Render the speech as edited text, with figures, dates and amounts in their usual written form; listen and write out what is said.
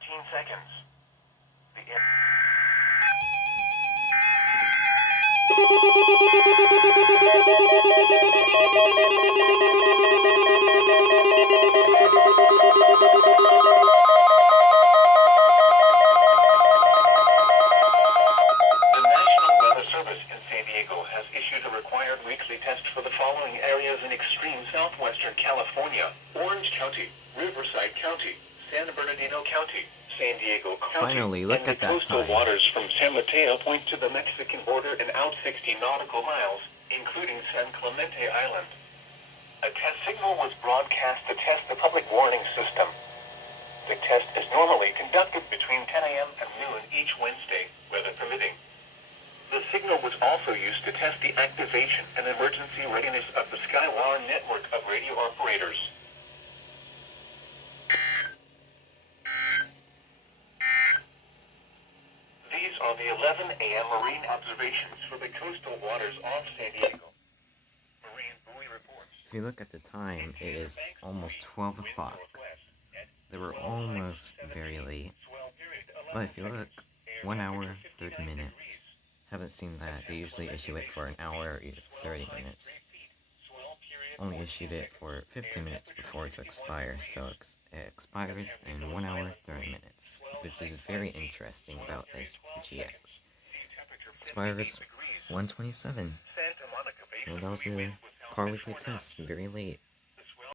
13 seconds. The National Weather Service in San Diego has issued a required weekly test for the following areas in extreme southwestern California: Orange County, Riverside County, San Bernardino County, San Diego County. Finally, look and at the that coastal time. waters from San Mateo Point to the Mexican border and out 60 nautical miles, including San Clemente Island. A test signal was broadcast to test the public warning system. The test is normally conducted between 10 a.m. and noon each Wednesday, weather permitting. The signal was also used to test the activation and emergency readiness of the Skywire network of radio operators. These are the 11 a.m. marine observations for the coastal waters off San Diego. Marine buoy reports. If you look at the time, it is almost 12 o'clock. They were almost very late. But if you look, 1 hour, 30 minutes. Haven't seen that. They usually issue it for an hour or 30 minutes. Only issued it for 15 minutes before it expires, so it expires in 1 hour, 30 minutes, which is very interesting about SGX. Expires 127. Well, that was the car weekly test, very late.